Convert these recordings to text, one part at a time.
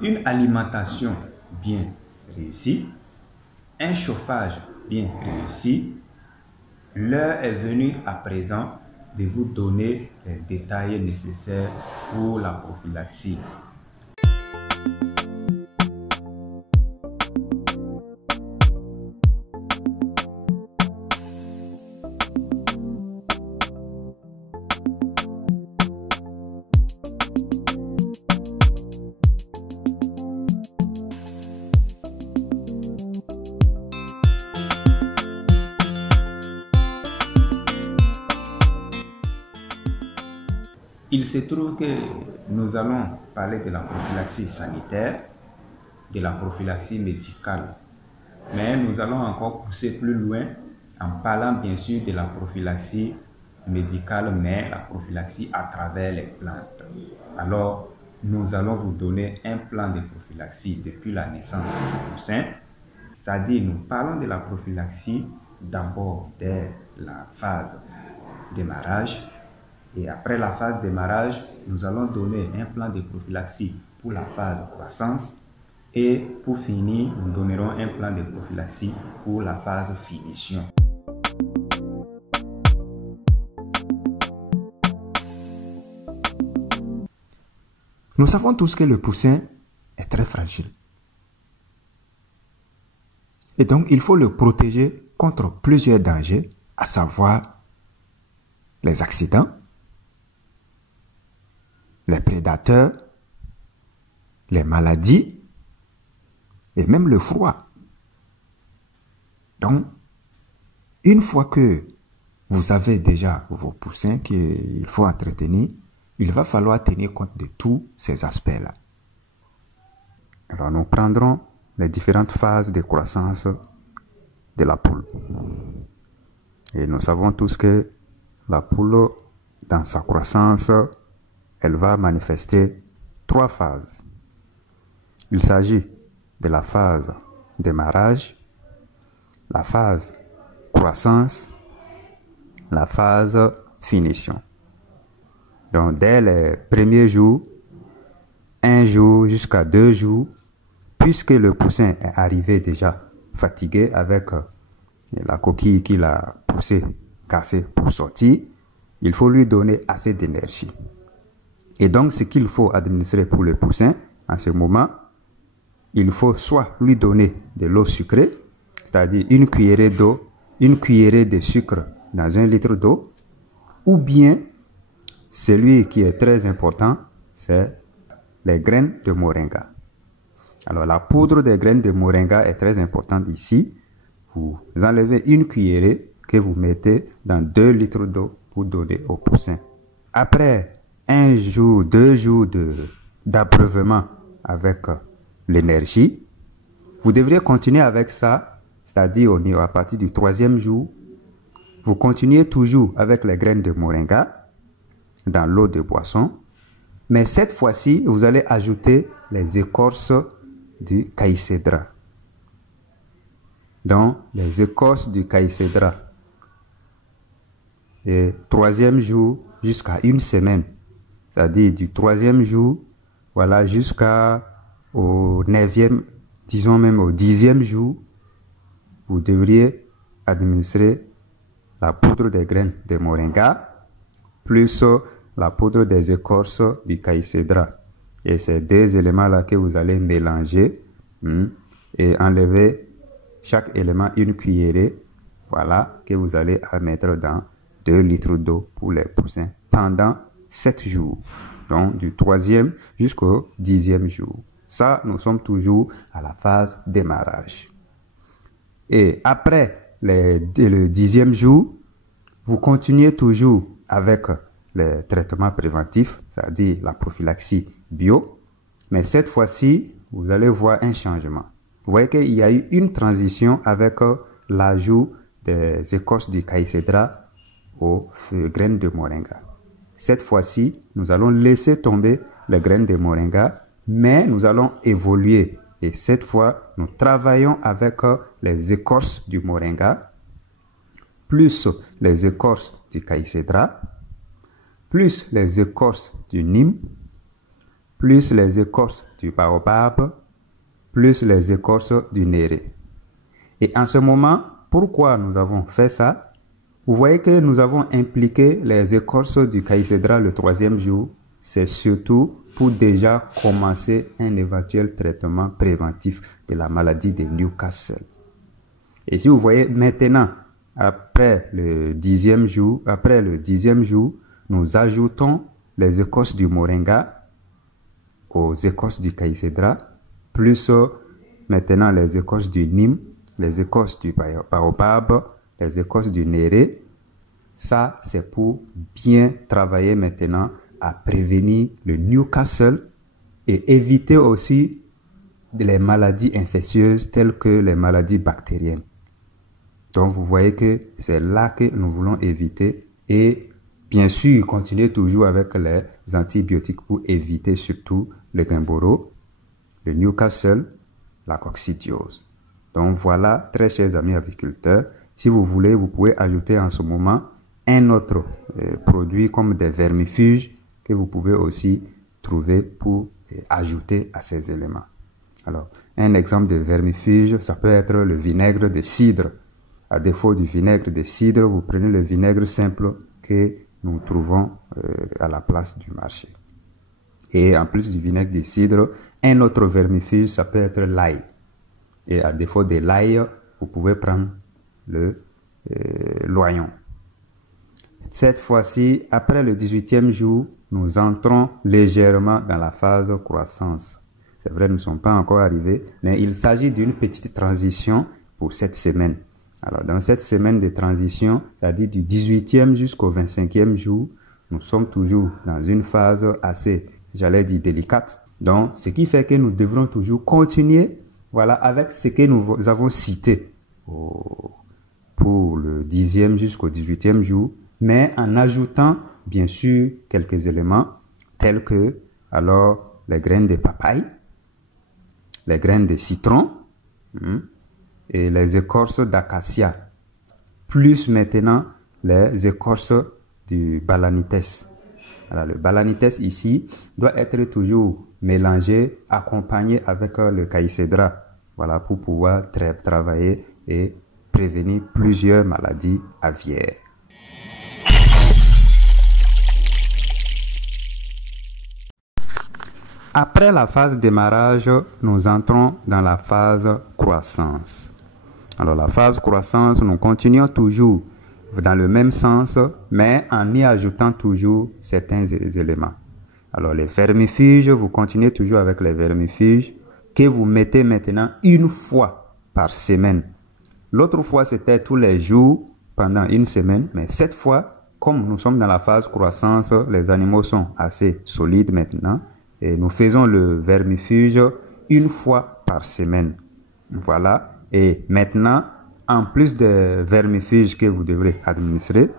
Une alimentation bien réussie, un chauffage bien réussi, l'heure est venue à présent de vous donner les détails nécessaires pour la prophylaxie. Il se trouve que nous allons parler de la prophylaxie sanitaire, de la prophylaxie médicale. Mais nous allons encore pousser plus loin en parlant bien sûr de la prophylaxie médicale, mais la prophylaxie à travers les plantes. Alors, nous allons vous donner un plan de prophylaxie depuis la naissance du poussin. C'est-à-dire, nous parlons de la prophylaxie d'abord dès la phase démarrage. Et après la phase démarrage, nous allons donner un plan de prophylaxie pour la phase croissance. Et pour finir, nous donnerons un plan de prophylaxie pour la phase finition. Nous savons tous que le poussin est très fragile. Et donc, il faut le protéger contre plusieurs dangers, à savoir les accidents, les prédateurs, les maladies et même le froid. Donc, une fois que vous avez déjà vos poussins qu'il faut entretenir, il va falloir tenir compte de tous ces aspects-là. Alors, nous prendrons les différentes phases de croissance de la poule. Et nous savons tous que la poule, dans sa croissance, elle va manifester 3 phases. Il s'agit de la phase démarrage, la phase croissance, la phase finition. Donc, dès les premiers jours, 1 jour jusqu'à 2 jours, puisque le poussin est arrivé déjà fatigué avec la coquille qu'il a poussée, cassée pour sortir, il faut lui donner assez d'énergie. Et donc, ce qu'il faut administrer pour le poussin, en ce moment, il faut soit lui donner de l'eau sucrée, c'est-à-dire une cuillerée d'eau, une cuillerée de sucre dans 1 litre d'eau, ou bien, celui qui est très important, c'est les graines de moringa. Alors, la poudre des graines de moringa est très importante ici. Vous enlevez une cuillerée que vous mettez dans 2 litres d'eau pour donner au poussin. Après 1 jour, 2 jours d'abreuvement avec l'énergie, vous devriez continuer avec ça, c'est-à-dire à partir du 3e jour, vous continuez toujours avec les graines de moringa dans l'eau de boisson, mais cette fois-ci, vous allez ajouter les écorces du caïcédra. Donc, les écorces du caïcédra. Et 3e jour jusqu'à 1 semaine. C'est-à-dire du 3e jour, voilà, jusqu'au 9e, disons même au 10e jour, vous devriez administrer la poudre des graines de moringa, plus la poudre des écorces du caïcédra. Et ces 2 éléments-là que vous allez mélanger et enlever chaque élément une cuillerée, voilà, que vous allez mettre dans 2 litres d'eau pour les poussins pendant 7 jours. Donc, du 3e jusqu'au 10e jour. Ça, nous sommes toujours à la phase démarrage. Et après le 10e jour, vous continuez toujours avec les traitements préventifs, c'est-à-dire la prophylaxie bio. Mais cette fois-ci, vous allez voir un changement. Vous voyez qu'il y a eu une transition avec l'ajout des écorces du caïcédra aux graines de moringa. Cette fois-ci, nous allons laisser tomber les graines de moringa, mais nous allons évoluer. Et cette fois, nous travaillons avec les écorces du moringa, plus les écorces du caïcédra, plus les écorces du nîmes, plus les écorces du baobab, plus les écorces du néré. Et en ce moment, pourquoi nous avons fait ça? Vous voyez que nous avons impliqué les écorces du caïcédra le 3e jour. C'est surtout pour déjà commencer un éventuel traitement préventif de la maladie de Newcastle. Et si vous voyez maintenant, après le 10e jour, nous ajoutons les écorces du moringa aux écorces du caïcédra, plus maintenant les écorces du nîmes, les écorces du baobab, les écorces du néré. Ça, c'est pour bien travailler maintenant à prévenir le Newcastle et éviter aussi les maladies infectieuses telles que les maladies bactériennes. Donc, vous voyez que c'est là que nous voulons éviter et bien sûr, continuer toujours avec les antibiotiques pour éviter surtout le guimboro, le Newcastle, la coccidiose. Donc voilà, très chers amis aviculteurs, si vous voulez, vous pouvez ajouter en ce moment un autre produit comme des vermifuges que vous pouvez aussi trouver pour ajouter à ces éléments. Alors, un exemple de vermifuge, ça peut être le vinaigre de cidre. À défaut du vinaigre de cidre, vous prenez le vinaigre simple que nous trouvons à la place du marché. Et en plus du vinaigre de cidre, un autre vermifuge, ça peut être l'ail. Et à défaut de l'ail, vous pouvez prendre le l'oignon. Cette fois-ci, après le 18e jour, nous entrons légèrement dans la phase croissance. C'est vrai, nous ne sommes pas encore arrivés, mais il s'agit d'une petite transition pour cette semaine. Alors, dans cette semaine de transition, c'est-à-dire du 18e jusqu'au 25e jour, nous sommes toujours dans une phase assez, j'allais dire, délicate. Donc, ce qui fait que nous devrons toujours continuer, voilà, avec ce que nous avons cité pour le 10e jusqu'au 18e jour, mais en ajoutant, bien sûr, quelques éléments tels que, alors, les graines de papaye, les graines de citron, et les écorces d'acacia, plus maintenant les écorces du balanites. Alors, le balanites ici doit être toujours mélangé, accompagné avec le caïcédra, voilà, pour pouvoir travailler et prévenir plusieurs maladies aviaires. Après la phase démarrage, nous entrons dans la phase croissance. Alors la phase croissance, nous continuons toujours dans le même sens, mais en y ajoutant toujours certains éléments. Alors les vermifuges, vous continuez toujours avec les vermifuges que vous mettez maintenant une fois par semaine. L'autre fois, c'était tous les jours pendant une semaine, mais cette fois, comme nous sommes dans la phase croissance, les animaux sont assez solides maintenant, et nous faisons le vermifuge une fois par semaine. Voilà. Et maintenant, en plus des vermifuges que vous devrez administrer,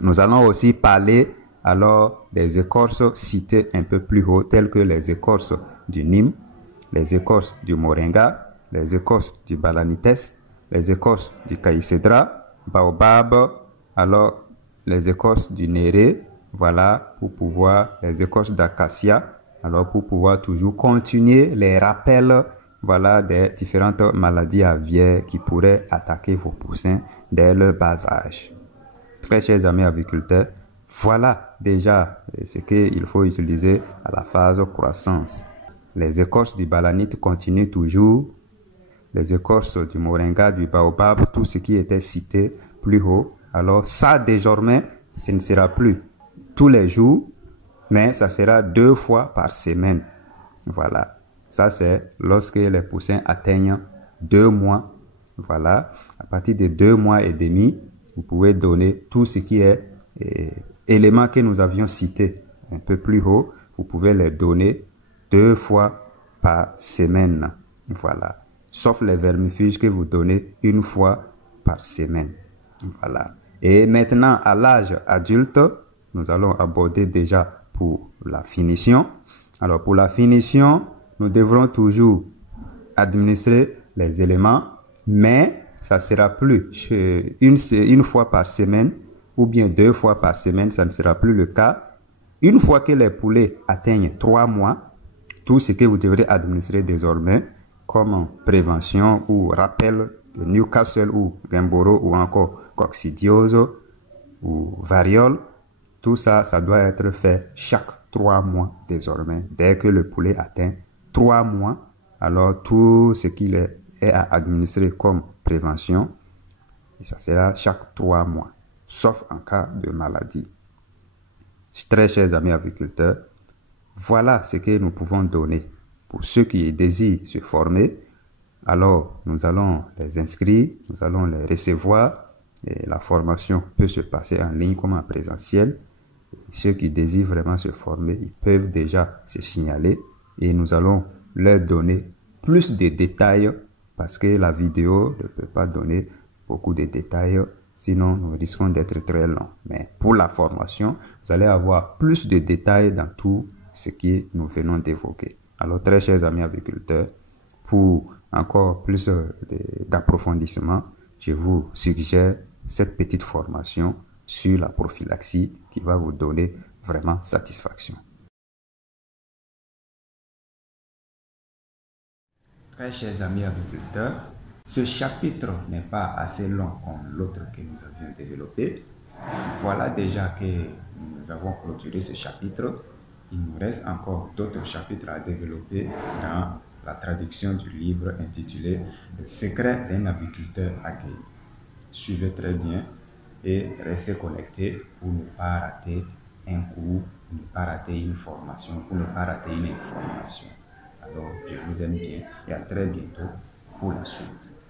nous allons aussi parler alors des écorces citées un peu plus haut, telles que les écorces du nîmes, les écorces du moringa, les écorces du balanites, les écorces du caïcédra, baobab, alors les écorces du néré, voilà, pour pouvoir, les écorces d'acacia, alors pour pouvoir toujours continuer les rappels, voilà, des différentes maladies aviaires qui pourraient attaquer vos poussins dès leur bas âge. Très chers amis aviculteurs, voilà déjà ce qu'il faut utiliser à la phase croissance. Les écorces du balanite continuent toujours, les écorces du moringa, du baobab, tout ce qui était cité plus haut. Alors ça, désormais, ce ne sera plus tous les jours, mais ça sera 2 fois par semaine. Voilà. Ça, c'est lorsque les poussins atteignent 2 mois. Voilà. À partir de 2 mois et demi, vous pouvez donner tout ce qui est éléments que nous avions cités un peu plus haut. Vous pouvez les donner 2 fois par semaine. Voilà. Sauf les vermifuges que vous donnez 1 fois par semaine. Voilà. Et maintenant, à l'âge adulte, nous allons aborder déjà pour la finition. Alors, pour la finition, nous devrons toujours administrer les éléments, mais ça sera plus une fois par semaine ou bien 2 fois par semaine, ça ne sera plus le cas. Une fois que les poulets atteignent 3 mois, tout ce que vous devrez administrer désormais comme prévention ou rappel de Newcastle ou Guemboro ou encore coccidiose ou variole, tout ça, ça doit être fait chaque 3 mois désormais. Dès que le poulet atteint 3 mois, alors tout ce qu'il est à administrer comme prévention, et ça sera chaque 3 mois, sauf en cas de maladie. Très chers amis agriculteurs, voilà ce que nous pouvons donner. Pour ceux qui désirent se former, alors nous allons les inscrire, nous allons les recevoir. Et la formation peut se passer en ligne comme en présentiel. Ceux qui désirent vraiment se former, ils peuvent déjà se signaler et nous allons leur donner plus de détails parce que la vidéo ne peut pas donner beaucoup de détails, sinon nous risquons d'être très longs. Mais pour la formation, vous allez avoir plus de détails dans tout ce que nous venons d'évoquer. Alors, très chers amis agriculteurs, pour encore plus d'approfondissement, je vous suggère cette petite formation sur la prophylaxie qui va vous donner vraiment satisfaction. Très chers amis agriculteurs, ce chapitre n'est pas assez long comme l'autre que nous avions développé. Voilà déjà que nous avons clôturé ce chapitre. Il nous reste encore d'autres chapitres à développer dans la traduction du livre intitulé « Le secret d'un agriculteur aguerri ». Suivez très bien et restez connectés pour ne pas rater un cours, pour ne pas rater une formation, pour ne pas rater une information. Alors, je vous aime bien et à très bientôt pour la suite.